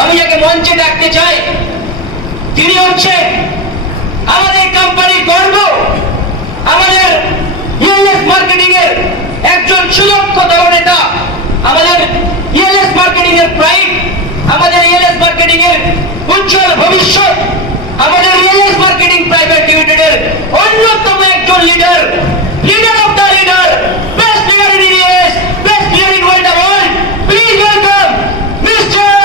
আমি যাকে মঞ্চে ডাকতে চাই, তিনি হচ্ছেন আমাদের কোম্পানির গর্ব, আমাদের ইএলএস মার্কেটিং এর একজন সুদক্ষ দলনেতা, আমাদের ইএলএস মার্কেটিং এর প্রাইড আমাদের ইএলএস মার্কেটিং এর উজ্জ্বল ভবিষ্যৎ, আমাদের ইএলএস মার্কেটিং প্রাইভেট লিমিটেডের অন্যতম একজন leader leader of the leader best leader in ELS best leader in world world please welcome mister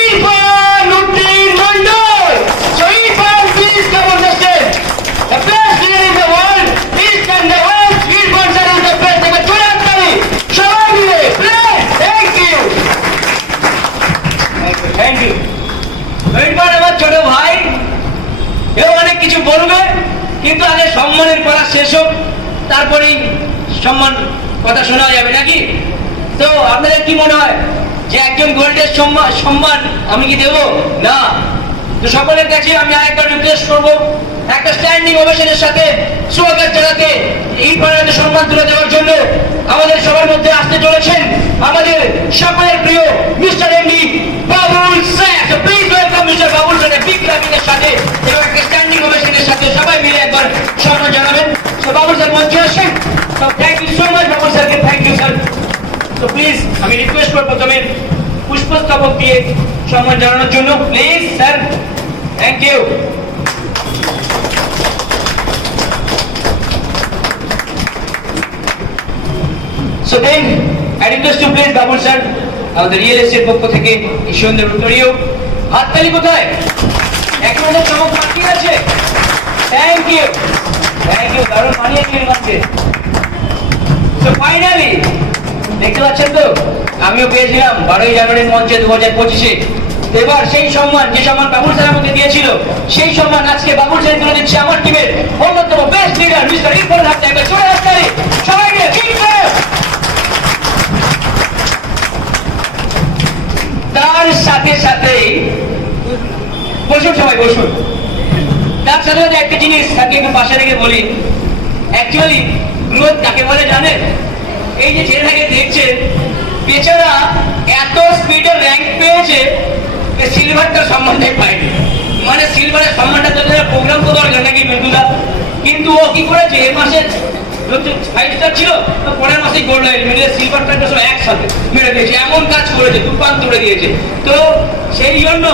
Irfan Uddin Mondal so Irfan please come on the stage The best leader in the world, East and the West, Irfan sir is the best. এবার চলে আসতে হবে। সবাই মিলে, please, thank you. Thank you. Irfan আমার ছোট ভাই এও অনেক কিছু বলবে, কিন্তু আগে সম্মানের করা শেষ হোক, তারপরেই সম্মান কথা শোনা যাবে, নাকি? তো আপনাদের কি মনে হয় যে একজন গোল্ডের সম্মান সম্মান আমি কি দেবো? না। তো সকলের কাছে আমি আরেকবার রিকোয়েস্ট করব, একটা স্ট্যান্ডিং ওভেশনের সাথে স্লোগান চালাতে এই পাড়াতে সম্মান তুলে দেওয়ার জন্য আমাদের সবার মধ্যে আসতে চলেছেন আমাদের সকলের প্রিয় mister MD Babul sir please mister Babul sir big ক্লাবিংয়ের সাথে এবং একটা স্ট্যান্ডিং ওভেশনের সাথে সবাই মিলে একবার সম্মান জানাবেন। তো বাবুল স্যার মঞ্চে আসেন। তো thank you so much Babul স্যারকে। থ্যাংক ইউ স্যার তো প্লিজ আমি রিকোয়েস্ট করব প্রথমে পুষ্পস্তবক দিয়ে সম্মান জানানোর জন্য। Please sir thank you So then, I request you please, Babul sir, আমাদের রিয়েল এস্টেট পক্ষ থেকে সুন্দর উত্তরীয় হাততালি কোথায়? আমাদের চমক বাকি আছে। থ্যাংক ইউ থ্যাংক ইউ দারুণ তো ফাইনালি দেখতে পাচ্ছেন তো, আমিও পেয়েছিলাম বারোই জানুয়ারির মঞ্চে দু হাজার পঁচিশে এবার সেই সম্মান, যে সম্মান বাবুল স্যার আমাকে দিয়েছিল, সেই সম্মান আজকে বাবুল স্যার তুলে দিচ্ছে আমার টিমের অন্যতম বেস্ট লিডার মিস্টার ইরফান হাতে চলে সবাইকে তার সাথে সাথে বসুন সবাই, বসুন। তার সাথে সাথে একটা জিনিস তাকে একটু পাশে রেখে বলি। অ্যাকচুয়ালি গ্রোথ কাকে বলে জানেন? এই যে ছেলেটাকে দেখছেন, বেচারা এত স্পিডে র্যাঙ্ক পেয়েছে যে সিলভারটা সম্মানটাই পায়নি। মানে সিলভারের সম্মানটা তো প্রোগ্রাম তো দরকার নাকি মেন্দুদা কিন্তু ও কি করেছে? এ মাসে ফাইভ স্টার ছিল, তো পরের মাসেই গোল্ড লাইন মেরে সিলভার প্যান্টটা সব একসাথে মেরে দিয়েছে। এমন কাজ করেছে তুফান তুলে দিয়েছে। তো সেই জন্য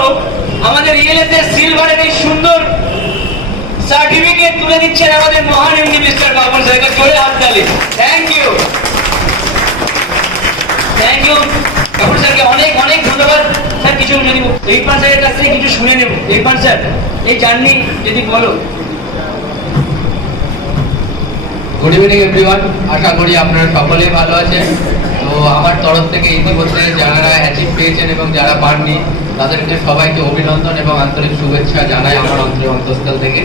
আমাদের এর সিলভারের এই সুন্দর সার্টিফিকেট তুলে দিচ্ছেন আমাদের মহান এমডি মিস্টার বাবন স্যারকে জোরে হাত তালি। Thank you thank you Baban স্যারকে অনেক অনেক ধন্যবাদ। স্যার, কিছু শুনে যদি ইরফান স্যারের কাছ থেকে কিছু শুনে নেব। ইরফান স্যার, এই জার্নি যদি বলো। গুড ইভিনিং এভরিওয়ান আশা করি আপনারা সকলেই ভালো আছেন। তো আমার তরফ থেকে ইতিমধ্যে যারা অ্যাচিভ পেয়েছেন এবং যারা পাননি তাদেরকে সবাইকে অভিনন্দন এবং আন্তরিক শুভেচ্ছা জানাই আমার অন্তরে অন্তঃস্থল থেকে।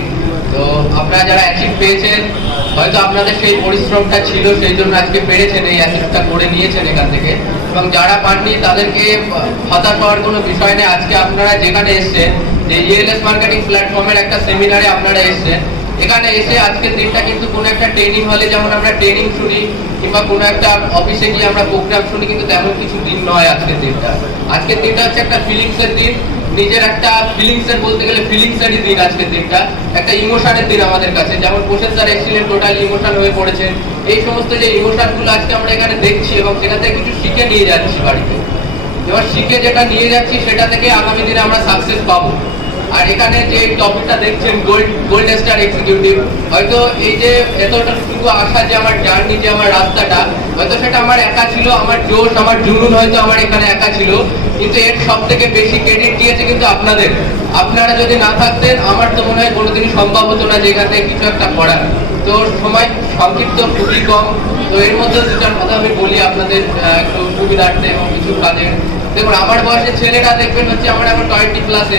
তো আপনারা যারা অ্যাচিভ পেয়েছেন, হয়তো আপনাদের সেই পরিশ্রমটা ছিল, সেই জন্য আজকে পেরেছেন, এই অ্যাচিভটা করে নিয়েছেন এখান থেকে। এবং যারা পাননি, তাদেরকে হতাশ হওয়ার কোনো বিষয় নেই। আজকে আপনারা যেখানে এসছেন, যে ইএলএস মার্কেটিং প্ল্যাটফর্মের একটা সেমিনারে আপনারা এসছেন এখানে এসে আজকের দিনটা কিন্তু কোনো একটা ট্রেনিং হলে যেমন আমরা ট্রেনিং শুনি, কিংবা কোনো একটা অফিসে গিয়ে আমরা প্রোগ্রাম শুনি, কিন্তু তেমন কিছু দিন নয় আজকের দিনটা। আজকের দিনটা হচ্ছে একটা ফিলিংসের দিন। নিজের একটা ফিলিংসের বলতে গেলে ফিলিংসেরই দিন আজকের দিনটা। একটা ইমোশনের দিন আমাদের কাছে। যেমন প্রসেন স্যার এসেছিলেন টোটাল ইমোশন হয়ে পড়েছেন এই সমস্ত যে ইমোশনগুলো আজকে আমরা এখানে দেখছি এবং সেটা থেকে কিছু শিখে নিয়ে যাচ্ছি বাড়িতে। এবার শিখে যেটা নিয়ে যাচ্ছি, সেটা থেকে আগামী দিনে আমরা সাকসেস পাবো। আর এখানে যে টপিকটা দেখছেন গোল্ড গোল্ড স্টার এক্সিকিউটিভ হয়তো এই যে এতটুকু আসা যে আমার জার্নি যে আমার রাস্তাটা, হয়তো সেটা আমার একা ছিল, আমার জোশ, আমার জুনুন হয়তো আমার এখানে একা ছিল, কিন্তু এর সব থেকে বেশি ক্রেডিট দিয়েছে কিন্তু আপনাদের। আপনারা যদি না থাকতেন, আমার তো মনে হয় কোনোদিনই সম্ভব হতো না যে থেকে কিছু একটা করার। তো সময় সংক্ষিপ্ত, খুবই কম। তো এর মধ্যে দুটার কথা আমি বলি আপনাদের একটু সুবিধার্থে এবং কিছু কাজের দেখুন, আমার বয়সের ছেলেরা দেখবেন হচ্ছে আমার এখন টোয়েন্টি প্লাস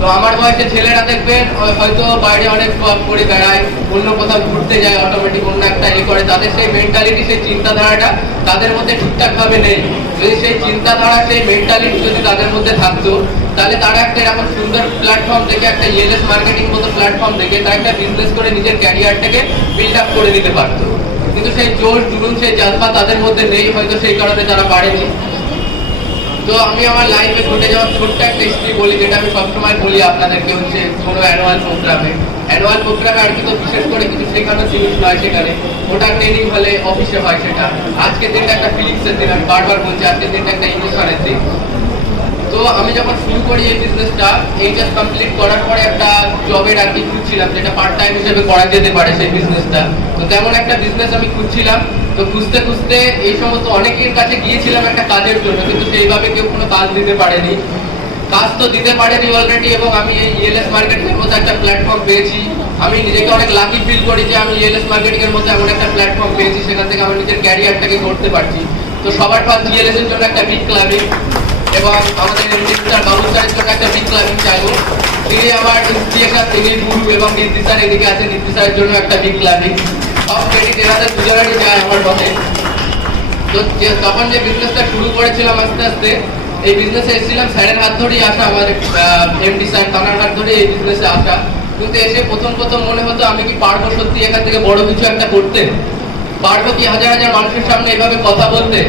তো আমার বয়সের ছেলেরা দেখবেন হয়তো বাইরে অনেক করে বেড়ায়, অন্য কোথাও ঘুরতে যায় অটোমেটিক অন্য একটা এ করে। তাদের সেই মেন্টালিটি সেই চিন্তাধারাটা তাদের মধ্যে ঠিকঠাক ভাবে নেই। যদি সেই চিন্তাধারা, সেই মেন্টালিটি যদি তাদের মধ্যে থাকতো, তাহলে তারা একটা এরকম সুন্দর প্ল্যাটফর্ম দেখে, একটা ইএলএস মার্কেটিং মতো প্ল্যাটফর্ম দেখে, তারা একটা বিজনেস করে নিজের ক্যারিয়ারটাকে বিল্ড আপ করে দিতে পারতো। কিন্তু সেই জোর জুলুন সেই জাজবা তাদের মধ্যে নেই, হয়তো সেই কারণে তারা পারেনি। তো আমি আমার লাইফে ঘটে যাওয়া ছোট্ট একটা হিস্ট্রি বলি, যেটা আমি সবসময় বলি আপনাদেরকে, হচ্ছে কোনো অ্যানুয়াল প্রোগ্রামে অ্যানুয়াল প্রোগ্রামে আর কি তো বিশেষ করে কিছু শেখানোর জিনিস নয় সেখানে। ওটা ট্রেনিং হলে অফিসে হয় সেটা। আজকের দিনটা একটা ফিলিংসের দিন, আমি বারবার বলছি, আজকের দিনটা একটা ইমোশনের দিন। তো আমি যখন শুরু করি এই বিজনেসটা এইচএস কমপ্লিট করার পরে একটা জবের আর কি খুঁজছিলাম, যেটা পার্ট টাইম হিসেবে করা যেতে পারে সেই বিজনেসটা তো তেমন একটা বিজনেস আমি খুঁজছিলাম। তো খুঁজতে খুঁজতে এই সমস্ত অনেকের কাছে গিয়েছিলাম একটা কাজের জন্য, কিন্তু সেইভাবে কেউ কোনো কাজ দিতে পারেনি। কাজ তো দিতে পারেনি অলরেডি এবং আমি এই ইএলএস মার্কেটিং এর মতো একটা প্ল্যাটফর্ম পেয়েছি। আমি নিজেকে অনেক লাকি ফিল করি যে আমি ইএলএস মার্কেটিং এর মধ্যে এমন একটা প্ল্যাটফর্ম পেয়েছি, সেখান থেকে আমি নিজের ক্যারিয়ারটাকে করতে পারছি। তো সবার ফার্স্ট ইএলএস এর জন্য একটা বিগ ক্লাবিং এবং আমাদের মিস্টার বাবু ক্লাবিং তিনি তিনি গুরু এবং নীতি স্যার এদিকে আছে নীতি স্যারের জন্য একটা সব ক্রেডিট যায় আমার তো তখন যে বিজনেসটা শুরু করেছিলাম আস্তে আস্তে, এই বিজনেসে এসেছিলাম স্যারের হাত ধরেই আসা, আমার এমডি স্যার তানার হাত এই বিজনেসে আসা। কিন্তু এসে প্রথম প্রথম মনে হতো আমি কি পারব সত্যি এখান থেকে বড় কিছু একটা করতে? পারব কি হাজার হাজার মানুষের সামনে এভাবে কথা বলতে?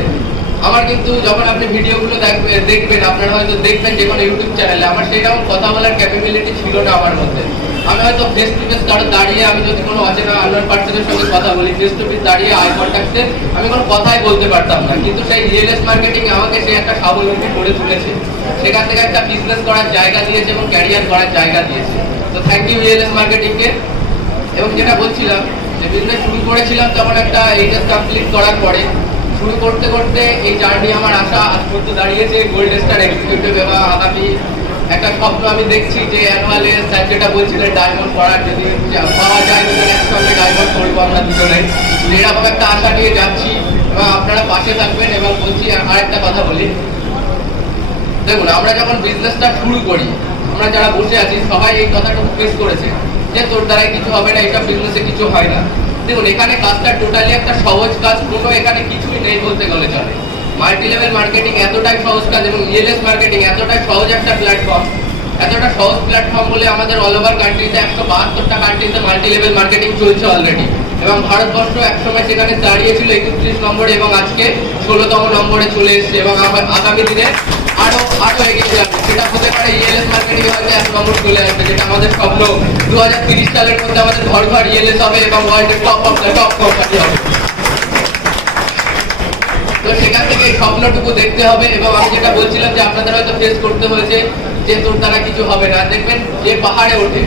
আমার কিন্তু যখন আপনি ভিডিওগুলো দেখবেন দেখবেন, আপনারা হয়তো দেখবেন যে কোনো ইউটিউব চ্যানেলে আমার সেই রকম কথা বলার ক্যাপাবিলিটি ছিল না আমার মধ্যে। আমি হয়তো ফেস টু ফেস কারও দাঁড়িয়ে আমি যদি কোনো অচেনা আননোন পার্সনের সঙ্গে কথা বলি ফেস টু ফেস দাঁড়িয়ে আই কন্ট্যাক্টে আমি কোনো কথাই বলতে পারতাম না। কিন্তু সেই রিয়েলএস মার্কেটিং আমাকে সেই একটা স্বাবলম্বী করে তুলেছে। সেখান থেকে একটা বিজনেস করার জায়গা দিয়েছে এবং ক্যারিয়ার করার জায়গা দিয়েছে। তো থ্যাংক ইউ রিয়েলএস মার্কেটিংকে এবং যেটা বলছিলাম, যে বিজনেস শুরু করেছিলাম তখন একটা এইচএস কমপ্লিট করার পরে শুরু করতে করতে এই জার্নি আমার আশা আজ পর্যন্ত দাঁড়িয়েছে গোল্ড স্টার এক্সিকিউটিভ এবং আগামী একটা স্বপ্ন আমি দেখছি যে অ্যানুয়ালে স্যার যেটা বলছিলেন ডায়মন্ড করার যদি পাওয়া যায় দুজন একসঙ্গে ডায়মন্ড করব আমরা দুজনে। এরকম একটা আশা নিয়ে যাচ্ছি। এবং আপনারা পাশে থাকবেন এবং বলছি আর একটা কথা বলি। দেখুন, আমরা যখন বিজনেসটা শুরু করি, আমরা যারা বসে আছি, সবাই এই কথাটা ফেস করেছে যে তোর দ্বারাই কিছু হবে না, এইসব বিজনেসে কিছু হয় না। দেখুন, এখানে কাজটা টোটালি একটা সহজ কাজ, কোনো এখানে কিছুই নেই বলতে গেলে চলে। মাল্টি লেভেল মার্কেটিং এতটাই সহজ কাজ এবং ইএলএস মার্কেটিং এতটাই সহজ একটা প্ল্যাটফর্ম এতটা সহজ প্ল্যাটফর্ম বলে আমাদের অল ওভার কান্ট্রিতে একশো বাহাত্তরটা কান্ট্রিতে মাল্টি লেভেল মার্কেটিং চলছে অলরেডি এবং ভারতবর্ষ একসময় সেখানে দাঁড়িয়েছিল একত্রিশ নম্বরে এবং আজকে ষোলোতম নম্বরে চলে এসেছে এবং আগামী দিনে আরও আরও এগিয়ে যাবে। সেটা হতে পারে ইএলএস মার্কেটিং হয়তো এক নম্বর চলে আসবে, যেটা আমাদের স্বপ্ন। দু সালের মধ্যে আমাদের ঘর ঘর ইএলএস হবে এবং ওয়ার্ল্ডের top of the top company হবে। তো সেখান থেকে এই স্বপ্নটুকু দেখতে হবে এবং আমি যেটা বলছিলাম যে আপনাদের হয়তো ফেস করতে হয়েছে যে তোর দ্বারা কিছু হবে না। দেখবেন যে পাহাড়ে ওঠে।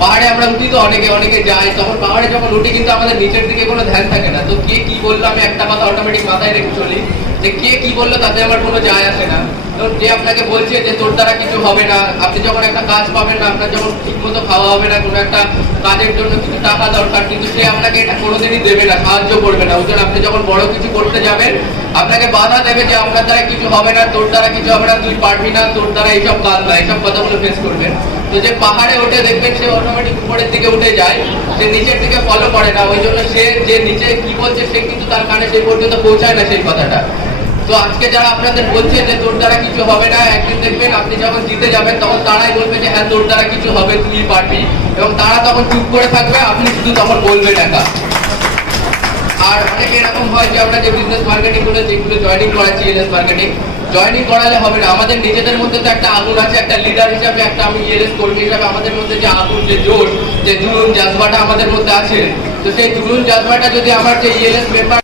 পাহাড়ে আমরা উঠি তো অনেকে অনেকে যাই তখন পাহাড়ে যখন উঠি কিন্তু আমাদের নিচের দিকে কোনো ধ্যান থাকে না। তো কে কি বলল আমি একটা কথা অটোমেটিক মাথায় রেখে চলি, যে কে কি বলল তাতে আমার কোনো যায় আসে না। তো যে আপনাকে বলছে যে তোর দ্বারা কিছু হবে না, আপনি যখন একটা কাজ পাবেন না, আপনার যখন ঠিক মতো খাওয়া হবে না, কোনো একটা কাজের জন্য কিছু টাকা দরকার, কিন্তু সে আপনাকে এটা কোনোদিনই দেবে না, সাহায্য করবে না। ওই আপনি যখন বড় কিছু করতে যাবেন, আপনাকে বাধা দেবে যে আপনার দ্বারা কিছু হবে না, তোর দ্বারা কিছু হবে না, তুই পারবি না, তোর দ্বারা এইসব কাজ না, এইসব কথাগুলো ফেস করবেন। তো যে পাহাড়ে উঠে দেখবেন সে অটোমেটিক উপরের দিকে উঠে যায়, সে নিচের দিকে ফলো করে না, ওই জন্য সে যে নিচে কি বলছে সে কিন্তু তার কানে সেই পর্যন্ত পৌঁছায় না সেই কথাটা। তো আজকে যারা আপনাদের বলছে যে তোর দ্বারা কিছু হবে না, একদিন দেখবেন আপনি যখন জিতে যাবেন, তখন তারাই বলবে যে হ্যাঁ তোর দ্বারা কিছু হবে, তুই পারবি। এবং তারা তখন চুপ করে থাকবে, আপনি শুধু তখন বলবেন একা। আর অনেকে এরকম হয় যে আমরা যে বিজনেস মার্কেটিংগুলো যেগুলো জয়েনিং করাচ্ছি এলএস মার্কেটিং জয়েনিং করালে হবে না। আমাদের নিজেদের মধ্যে তো একটা আগুন আছে, একটা লিডার হিসাবে, একটা আমি ইএলএস কর্মী হিসাবে আমাদের মধ্যে যে আগুন, যে জোশ, যে জুলুন জাজবাটা আমাদের মধ্যে আছে। তো সেই জুলুন জাজবাটা যদি আমার যে ইয়েলেস মেম্বার